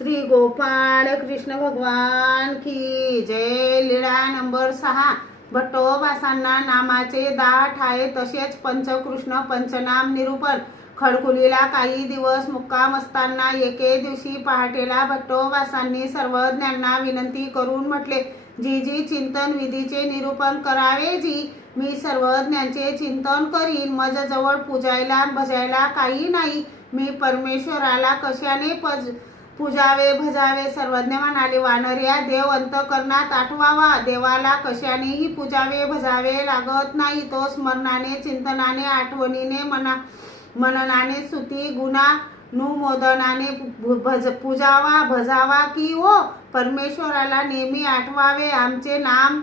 श्री गोपाळ कृष्ण भगवान की जय. लीळा नंबर सहा. भट्टोबासांना नामाचे दाट आहे तसेच पंचकृष्ण पंचनाम निरूपण खडकुलीला काही दिवस मुक्काम असताना एके दिवशी पहाटेला भट्टोबासांनी सर्वज्ञांना विनंती करून म्हटले जी जी चिंतन विधीचे निरूपण करावे जी. मी सर्वज्ञांचे चिंतन करीन मजजवळ पूजायला भजायला काही नाही. मी परमेश्वराला कशाने पज पूजावे भजावे सर्वज्ञ म्हणाले वानर्या देव अंतकरणात आठवावा. देवाला कशानेही पूजावे भजावे लागत नाही. तो स्मरणाने चिंतनाने आठवणीने मना मननाने स्तुती गुणा नुमोदनाने भज पूजावा भजावा की हो परमेश्वराला नेहमी आठवावे. आमचे नाम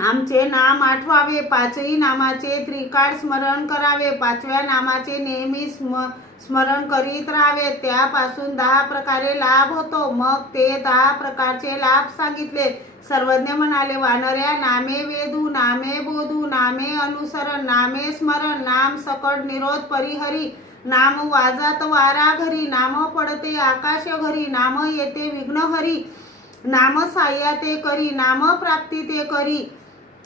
आमचे नाम आठवावे पाचही नामाचे त्रिकाळ स्मरण करावे पाचव्या नामाचे नेहमी स्म स्मरण करीत राहावे त्यापासून दहा प्रकारे लाभ होतो मग ते दहा प्रकारचे लाभ सांगितले सर्वज्ञ म्हणाले वानर्या नामे वेदू नामे बोधू नामे अनुसरण नामे स्मरण नाम सकट निरोध परिहरी नाम वाजात वारा घरी नाम पडते आकाश घरी नाम येते विघ्न हरी नाम साह्या ते करी नाम प्राप्ती ते करी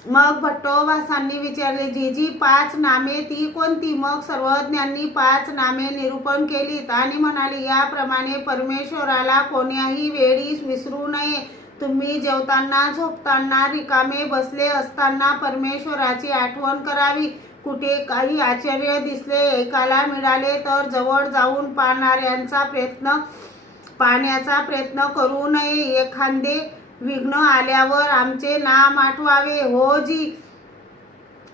मग भट्टोबासांनी विचारले जी जी पाच नामे ती कोणती? मग सर्वज्ञांनी पाच नामे निरूपण केलीत आणि म्हणाले याप्रमाणे परमेश्वराला कोण्याही वेळी विसरू नये. तुम्ही जेवताना झोपताना रिकामे बसले असताना परमेश्वराची आठवण करावी. कुठे काही आश्चर्य दिसले एकाला मिळाले तर जवळ जाऊन पाहणाऱ्यांचा प्रयत्न पाहण्याचा प्रयत्न करू नये. एखादे विघ्न आल्यावर आमचे नाम आठवावे. हो जी.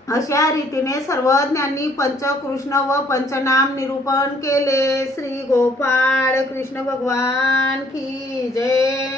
अशा रीतीने सर्वज्ञांनी पंचकृष्ण व पंचनाम निरूपण केले. श्री गोपाळ कृष्ण भगवान की जय.